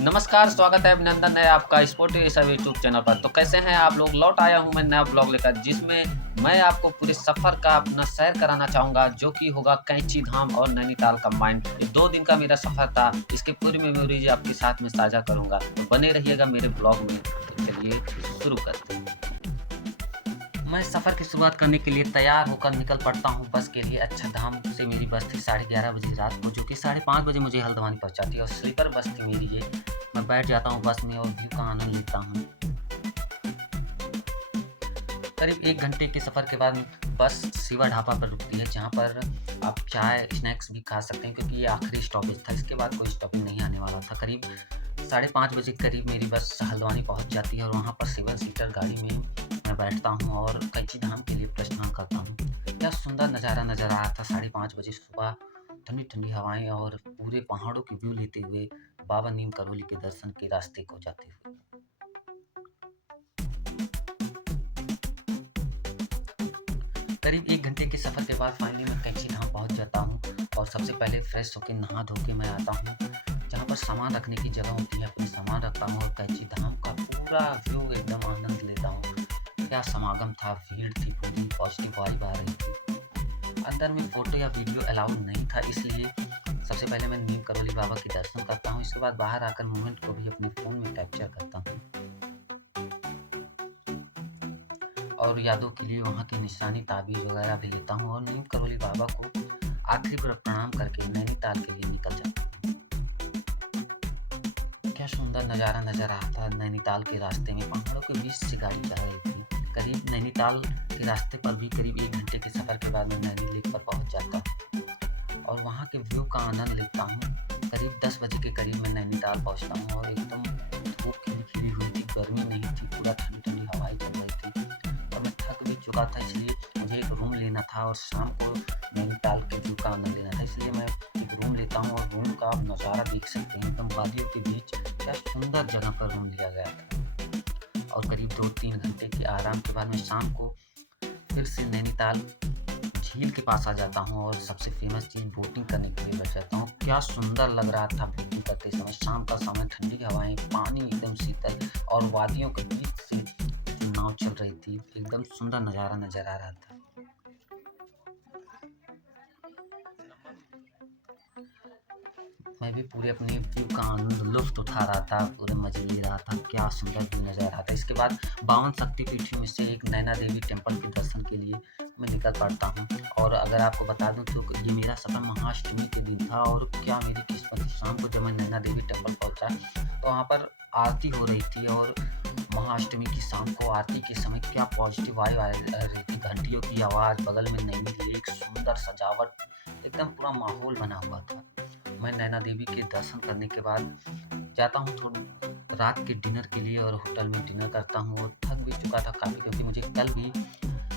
नमस्कार, स्वागत है, अभिनंदन है आपका स्पोर्टी सब यूट्यूब चैनल पर। तो कैसे हैं आप लोग? लौट आया हूं मैं नया ब्लॉग लेकर, जिसमें मैं आपको पूरे सफ़र का अपना सैर कराना चाहूँगा, जो कि होगा कैंची धाम और नैनीताल कंबाइंड। ये 2 दिन का मेरा सफ़र था, इसकी पूरी मेमोरीज़ आपके साथ में साझा करूँगा। तो बने रहिएगा मेरे ब्लॉग में। तो चलिए शुरू करते हैं। मैं सफ़र की शुरुआत करने के लिए तैयार होकर निकल पड़ता हूँ बस के लिए। अच्छा धाम से मेरी बस थी 11:30 बजे रात को, जो कि 5:30 बजे मुझे हल्द्वानी पहुँचाती है और स्लीपर बस थी मेरी ये। मैं बैठ जाता हूँ बस में और व्यू का आनंद लेता हूँ। करीब 1 घंटे के सफ़र के बाद बस शिवा ढाबा पर रुकती है, जहाँ पर आप चाय, स्नैक्स भी खा सकते हैं, क्योंकि ये आखिरी स्टॉपेज था। इसके बाद कोई स्टॉपिंग नहीं आने वाला था। करीब 5:30 बजे के करीब मेरी बस हल्द्वानी पहुँच जाती है और वहाँ पर 7 सीटर गाड़ी में मैं बैठता हूँ और कैंची धाम के लिए प्रस्थान करता हूँ। क्या सुंदर नज़ारा नज़र आ रहा था। 5:30 बजे सुबह ठंडी-ठंडी हवाएँ और पूरे पहाड़ों की व्यू लेते हुए बाबा नीम करोली के दर्शन के रास्ते को जाते हुए। करीब 1 घंटे के सफ़र के बाद फाइनली मैं कैंची धाम पहुँच जाता हूँ और सबसे पहले फ्रेश होके नहा धो के मैं आता हूँ, जहाँ पर सामान रखने की जगह होती है। अपने सामान रखता हूँ और कैंची धाम का पूरा व्यू एकदम आनंद लेता हूँ। क्या समागम था, भीड़ थी पूरी, पॉजिटिव वाइब आ रही थी। अंदर में फ़ोटो या वीडियो अलाउड नहीं था, इसलिए सबसे पहले मैं नीम करोली बाबा के दर्शन करता हूँ। इसके बाद बाहर आकर मोमेंट को भी अपने फ़ोन में कैप्चर करता हूँ और यादों के लिए वहाँ की निशानी, ताबीज़ वगैरह भी लेता हूँ और नीम करोली बाबा को आखिरी बार प्रणाम करके नैनीताल के लिए निकल जाता हूँ। क्या सुंदर नज़ारा नज़र आता था। नैनीताल के रास्ते में पहाड़ों के बीच से गाड़ी जा रही थी। करीब नैनीताल के रास्ते पर भी करीब 1 घंटे के सफ़र के बाद मैं नैनी लेक पर पहुँच जाता हूँ और वहाँ के व्यू का आनंद लेता हूँ। करीब 10 बजे के करीब मैं नैनीताल पहुँचता हूँ और एकदम धूप खिली हुई थी, गर्मी नहीं थी, पूरा ठंडी-ठंडी हवाएँ चल रही थी और मैं थक भी चुका था, इसलिए मुझे एक रूम लेना था और शाम को नैनीताल के व्यू का आनंद लेना था। इसलिए मैं एक रूम लेता हूँ और रूम का आप नज़ारा देख सकते हैं, एकदम वादियों के बीच। क्या सुंदर जगह पर रूम लिया गया था और करीब 2-3 घंटे के आराम के बाद मैं शाम को फिर से नैनीताल झील के पास आ जाता हूँ और सबसे फेमस चीज़ बोटिंग करने के लिए बैठ जाता हूँ। क्या सुंदर लग रहा था बोटिंग करते समय। शाम का समय, ठंडी हवाएँ, पानी एकदम शीतल और वादियों के बीच से जो नाव चल रही थी, एकदम सुंदर नज़ारा नज़र आ रहा था। मैं भी पूरे अपने व्यू का आनंद लुफ्त उठा रहा था, पूरे मज़े ले रहा था। क्या सुंदर व्यू नज़र आ रहा था। इसके बाद 52 शक्तिपीठों में से एक नैना देवी टेम्पल के दर्शन के लिए मैं निकल पड़ता हूँ और अगर आपको बता दूँ तो ये मेरा सफ़र महाअष्टमी के दिन था और क्या मेरी किस्मत थी। शाम को जब मैं नैना देवी टेम्पल पहुँचा तो वहाँ पर आरती हो रही थी और महाअष्टमी की शाम को आरती के समय क्या पॉजिटिव वाइब आ रही थी। घंटियों की आवाज़, बगल में नैनी लेक, सुंदर सजावट, एकदम पूरा माहौल बना हुआ था। मैं नैना देवी के दर्शन करने के बाद जाता हूँ रात के डिनर के लिए और होटल में डिनर करता हूँ और थक भी चुका था काफ़ी, क्योंकि मुझे कल भी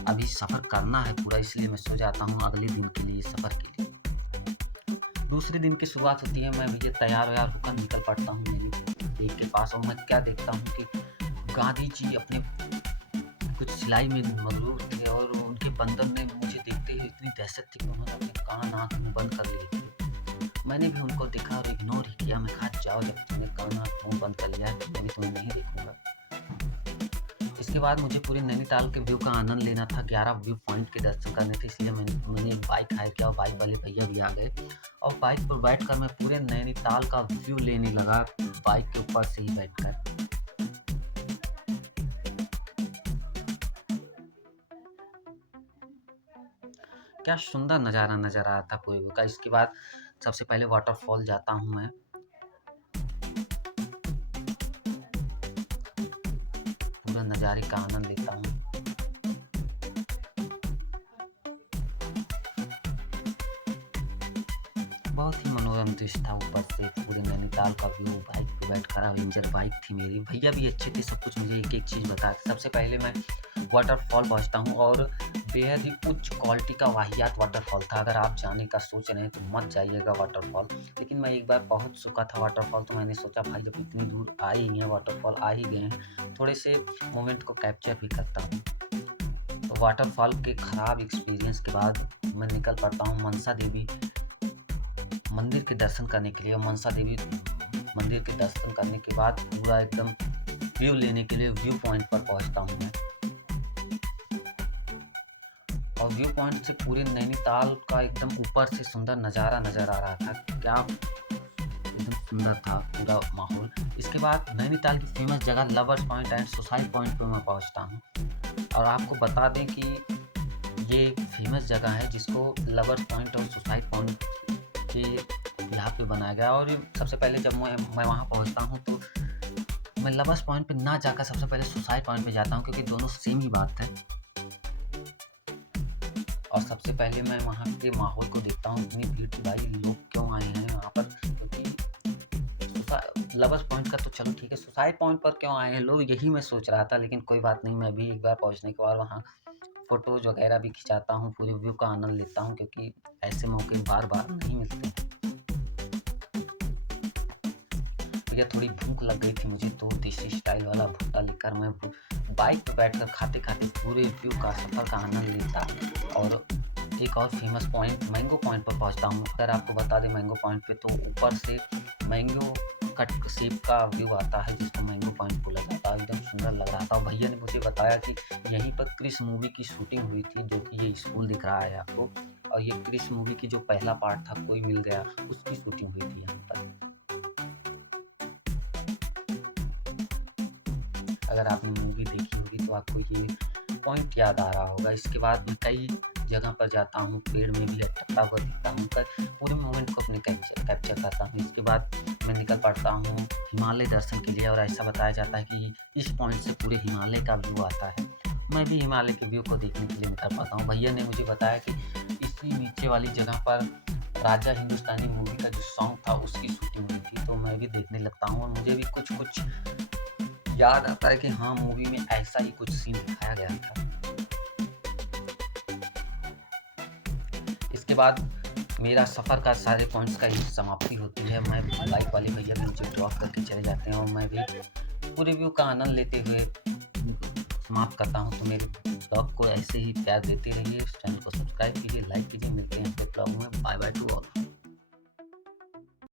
अभी सफ़र करना है पूरा, इसलिए मैं सो जाता हूँ अगले दिन के लिए, सफ़र के लिए। दूसरे दिन की शुरुआत होती है। मैं भी तैयार-वैयार होकर निकल पड़ता हूँ मेरी लेक के पास और मैं क्या देखता हूँ कि गांधी जी अपने कुछ सिलाई में मगरूर थे और उनके बंदर ने मुझे देखते ही इतनी दहशत थी कि उन्होंने अपने कान, आँख, मुँह बंद कर लिए थे। मैंने भी उनको देखा और इग्नोर ही किया। मैं कहा जाओ, जब तुमने कान, आँख, मुँह बंद कर लिया है तो मैं भी तुम्हें नहीं देखूँगा। इसके बाद मुझे पूरे नैनीताल के व्यू का आनंद लेना था। 11 व्यू पॉइंट के दर्शन करने थे, इसलिए मैंने एक बाइक हायर किया और बाइक वाले भैया भी आ गए और बाइक पर बैठकर मैं पूरे नैनीताल का व्यू लेने लगा, बाइक के ऊपर से ही बैठकर। क्या सुंदर नज़ारा नज़र आ रहा था पूरे व्यू का। इसके बाद सबसे पहले वाटरफॉल जाता हूँ मैं। पूरा नज़ारे का आनंद लेता हूँ। बहुत ही मनोरम दृश्य था ऊपर से पूरे नैनीताल का व्यू। बाइक पे बैठकर, अवेंजर बाइक थी मेरी। भैया भी अच्छे थे, सब कुछ मुझे एक-एक चीज़ बताते। सबसे पहले मैं वाटरफॉल पहुँचता हूँ और बेहद ही उच्च क्वालिटी का वाहियात वाटरफॉल था। अगर आप जाने का सोच रहे हैं तो मत जाइएगा वाटरफॉल। लेकिन मैं एक बार पहुँच चुका था वाटरफॉल, तो मैंने सोचा भाई जब इतनी दूर आए ही हैं, वाटरफॉल आ ही गए हैं, थोड़े से मोमेंट को कैप्चर भी करता हूँ। तो वाटरफॉल के खराब एक्सपीरियंस के बाद मैं निकल पड़ता हूँ मनसा देवी मंदिर के दर्शन करने के लिए। और मनसा देवी मंदिर के दर्शन करने के बाद पूरा एकदम व्यू लेने के लिए व्यू पॉइंट पर पहुंचता हूँ मैं। और व्यू पॉइंट से पूरे नैनीताल का एकदम ऊपर से सुंदर नज़ारा नज़र आ रहा था। क्या एकदम सुंदर था पूरा माहौल। इसके बाद नैनीताल की फेमस जगह lovers point and suicide point पे मैं पहुंचता हूँ। और आपको बता दें कि ये एक फेमस जगह है जिसको लवर्स पॉइंट और सुसाइड पॉइंट के यहाँ पे बनाया गया। और सबसे पहले जब मैं वहाँ पहुँचता हूँ तो मैं लवर्स पॉइंट पे ना जाकर सबसे पहले सुसाइड पॉइंट पे जाता हूँ, क्योंकि दोनों सेम ही बात है। और सबसे पहले मैं वहाँ के माहौल को देखता हूँ, इतनी भीड़ थी भाई, लोग क्यों आए हैं वहाँ पर, क्योंकि लवर्स पॉइंट का तो चलो ठीक है, सुसाइड पॉइंट पर क्यों आए हैं लोग, यही मैं सोच रहा था। लेकिन कोई बात नहीं, मैं भी एक बार पहुँचने के बाद वहाँ फ़ोटोज़ वगैरह भी खिंचाता हूँ, पूरे व्यू का आनंद लेता हूँ, क्योंकि ऐसे मौके बार-बार नहीं मिलते हैं। भैया थोड़ी भूख लग गई थी मुझे, तो देसी स्टाइल वाला भुट्टा लेकर मैं बाइक पर बैठकर खाते-खाते पूरे व्यू का सफ़र का आनंद लेता। और एक और फेमस पॉइंट मैंगो पॉइंट पर पहुँचता हूँ। अगर आपको बता दें, मैंगो पॉइंट पे तो ऊपर से मैंगो कट शेप का व्यू आता है, जिसको मैंगो पॉइंट बोला जाता है। एकदम सुंदर लग रहा था। और भैया ने मुझे बताया कि यहीं पर क्रिश मूवी की शूटिंग हुई थी, जो कि ये स्कूल दिख रहा है आपको। और ये क्रिश मूवी की जो पहला पार्ट था, कोई मिल गया, उसकी शूटिंग हुई थी यहाँ पर। अगर आपने मूवी देखी होगी तो आपको ये पॉइंट याद आ रहा होगा। इसके बाद मैं कई जगह पर जाता हूँ, पेड़ में भी अटकता हुआ दिखता हूँ, पूरे मोमेंट को अपने कैप्चर करता हूँ। इसके बाद मैं निकल पड़ता हूँ हिमालय दर्शन के लिए। और ऐसा बताया जाता है कि इस पॉइंट से पूरे हिमालय का व्यू आता है। मैं भी हिमालय के व्यू को देखने के लिए निकल पाता हूँ। भैया ने मुझे बताया कि इसी नीचे वाली जगह पर राजा हिंदुस्तानी मूवी का जो सॉन्ग था, उसकी शूटिंग हुई थी। तो मैं भी देखने लगता हूँ और मुझे भी कुछ याद आता है कि हाँ, मूवी में ऐसा ही कुछ सीन दिखाया गया था। इसके बाद मेरा सफ़र का सारे पॉइंट्स का यही समाप्ति होती है। मैं बाइक वाले भैया भी मुझे ड्रॉप करके चले जाते हैं और मैं भी पूरे व्यू का आनंद लेते हुए समाप्त करता हूँ। तो मेरे ब्लॉग को ऐसे ही प्यार देते रहिए, इस चैनल को सब्सक्राइब कीजिए, लाइक कीजिए। मिलते हैं अगले ब्लॉग में। Bye bye to all.